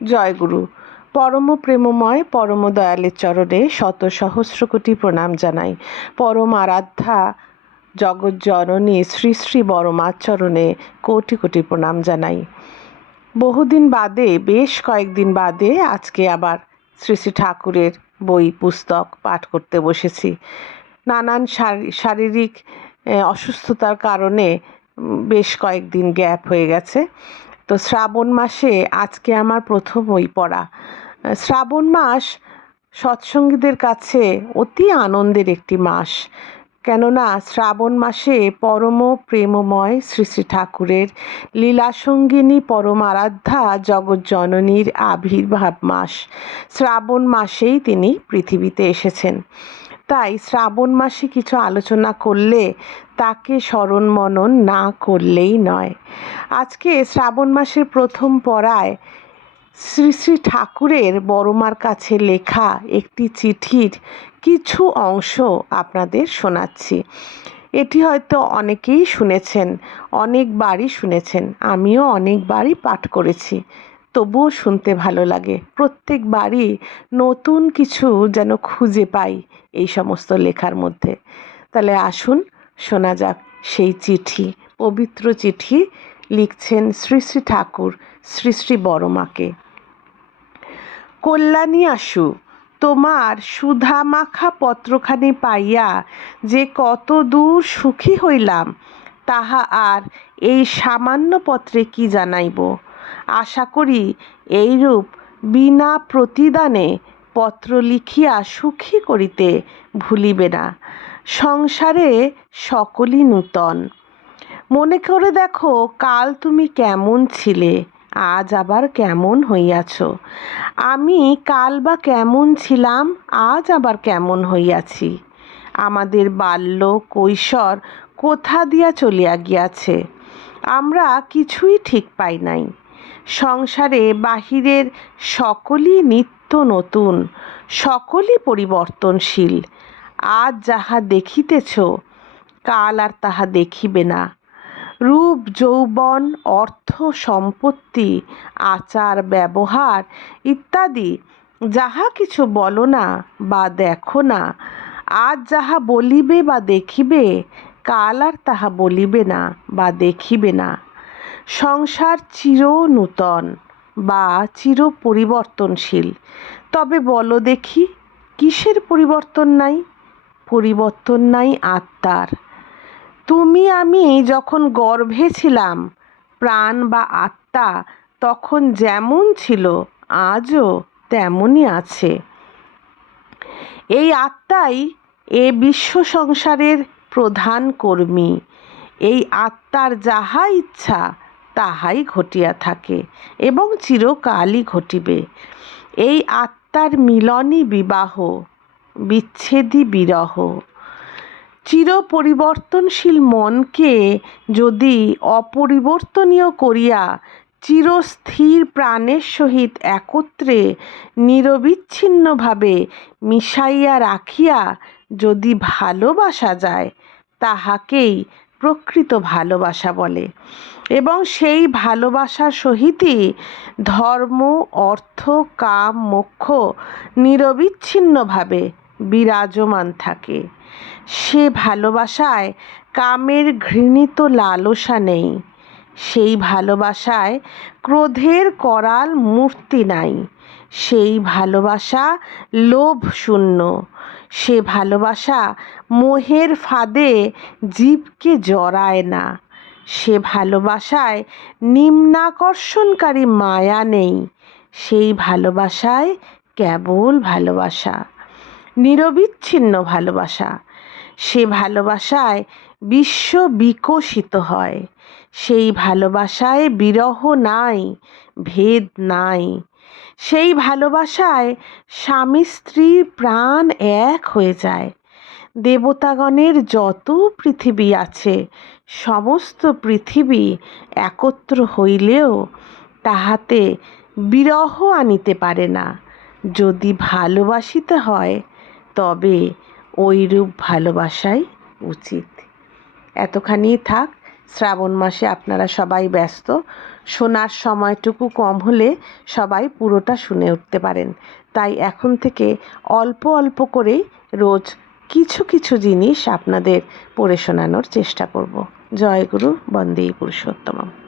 জয়গুরু। পরম প্রেমময় পরম দয়ালের চরণে শত সহস্র কোটি প্রণাম জানাই। পরম আরাধ্যা জগজ্জননী শ্রী শ্রী বড়মার চরণে কোটি কোটি প্রণাম জানাই। বহুদিন বাদে, বেশ কয়েকদিন বাদে আজকে আবার শ্রী শ্রী ঠাকুরের বই পুস্তক পাঠ করতে বসেছি। নানান শারীরিক অসুস্থতার কারণে বেশ কয়েকদিন গ্যাপ হয়ে গেছে। তো শ্রাবণ মাসে আজকে আমার প্রথম বই পড়া। শ্রাবণ মাস সৎসঙ্গীদের কাছে অতি আনন্দের একটি মাস, কেননা শ্রাবণ মাসে পরম প্রেমময় শ্রী শ্রী ঠাকুরের লীলাসঙ্গিনী পরম আরাধ্যা জগজ্জননীর আবির্ভাব মাস। শ্রাবণ মাসেই তিনি পৃথিবীতে এসেছেন। তাই শ্রাবণ মাসে কিছু আলোচনা করলে তাকে স্মরণ মনন না করলেই নয়। আজকে শ্রাবণ মাসের প্রথম পড়ায় শ্রী শ্রী ঠাকুরের বড়মার কাছে লেখা একটি চিঠির কিছু অংশ আপনাদের শোনাচ্ছি। এটি হয়তো অনেকেই শুনেছেন, অনেকবারই শুনেছেন, আমিও অনেকবারই পাঠ করেছি, তবুও শুনতে ভালো লাগে। প্রত্যেকবারই নতুন কিছু যেন খুঁজে পাই এই সমস্ত লেখার মধ্যে। তাহলে আসুন শোনা যাক সেই চিঠি। পবিত্র চিঠি লিখছেন শ্রী শ্রী ঠাকুর শ্রী শ্রী বড়মাকে। কল্যাণী আশু, তোমার সুধা মাখা পত্রখানি পাইয়া যে কত দূর সুখী হইলাম, তাহা আর এই সামান্য পত্রে কি জানাইব। আশা করি এইরূপ বিনা প্রতিদানে পত্র লিখিয়া সুখী করিতে ভুলিবে না। সংসারে সকলই নূতন। মনে করে দেখো, কাল তুমি কেমন ছিলে, আজ আবার কেমন হইয়াছ। আমি কাল বা কেমন ছিলাম, আজ আবার কেমন হইয়াছি। আমাদের বাল্য কৈশোর কোথা দিয়া চলিয়া গিয়াছে, আমরা কিছুই ঠিক পাই নাই। সংসারে বাহিরের সকলই নিত্য নতুন, সকলই পরিবর্তনশীল। আজ যাহা দেখিতেছ, কাল আর তাহা দেখিবে না। রূপ যৌবন, অর্থ সম্পত্তি, আচার ব্যবহার ইত্যাদি যাহা কিছু বলো না বা দেখো না, আজ যাহা বলিবে বা দেখিবে, কাল আর তাহা বলিবে না বা দেখিবে না। সংসার চির নূতন বা চির পরিবর্তনশীল। তবে বলো দেখি, কিসের পরিবর্তন নাই? পরিবর্তন নাই আত্মার। তুমি আমি যখন গর্ভে ছিলাম, প্রাণ বা আত্মা তখন যেমন ছিল আজও তেমনই আছে। এই আত্মাই এ বিশ্ব সংসারের প্রধান কর্মী। এই আত্মার যাহা ইচ্ছা তাহাই ঘটিয়া থাকে এবং চিরকালই ঘটিবে। এই আত্মার মিলনই বিবাহ, বিচ্ছেদই বিরহ। চির পরিবর্তনশীল মনকে যদি অপরিবর্তনীয় করিয়া চিরস্থির প্রাণের সহিত একত্রে নিরবিচ্ছিন্নভাবে মিশাইয়া রাখিয়া যদি ভালোবাসা যায়, তাহাকেই প্রকৃত ভালোবাসা বলে। এবং সেই ভালোবাসার সহিতই ধর্ম, অর্থ, কাম, মোক্ষ নিরবিচ্ছিন্নভাবে বিরাজমান থাকে। সে ভালোবাসায় কামের ঘৃণিত লালসা নেই। সেই ভালোবাসায় ক্রোধের করাল মূর্তি নাই। সেই ভালোবাসা লোভ শূন্য। সে ভালোবাসা মোহের ফাঁদে জীবকে জড়ায় না। সে ভালোবাসায় নিম্নাকর্ষণকারী মায়া নেই। সেই ভালোবাসায় কেবল ভালোবাসা, নিরবিচ্ছিন্ন ভালোবাসা। সে ভালোবাসায় বিশ্ব বিকশিত হয়। সেই ভালোবাসায় বিরহ নাই, ভেদ নাই। সেই ভালোবাসায় স্বামী স্ত্রীর প্রাণ এক হয়ে যায়। দেবতাগণের যত পৃথিবী আছে, সমস্ত পৃথিবী একত্র হইলেও তাহাতে বিরহ আনিতে পারে না। যদি ভালোবাসিতে হয় তবে ওইরূপ ভালোবাসাই উচিত। এতখানি থাক। শ্রাবণ মাসে আপনারা সবাই ব্যস্ত, শোনার সময়টুকু কম হলে সবাই পুরোটা শুনে উঠতে পারেন। তাই এখন থেকে অল্প অল্প করেই রোজ কিছু কিছু জিনিস আপনাদের পড়ে শোনানোর চেষ্টা করব। জয় গুরু, বন্দে পুরুষোত্তমম।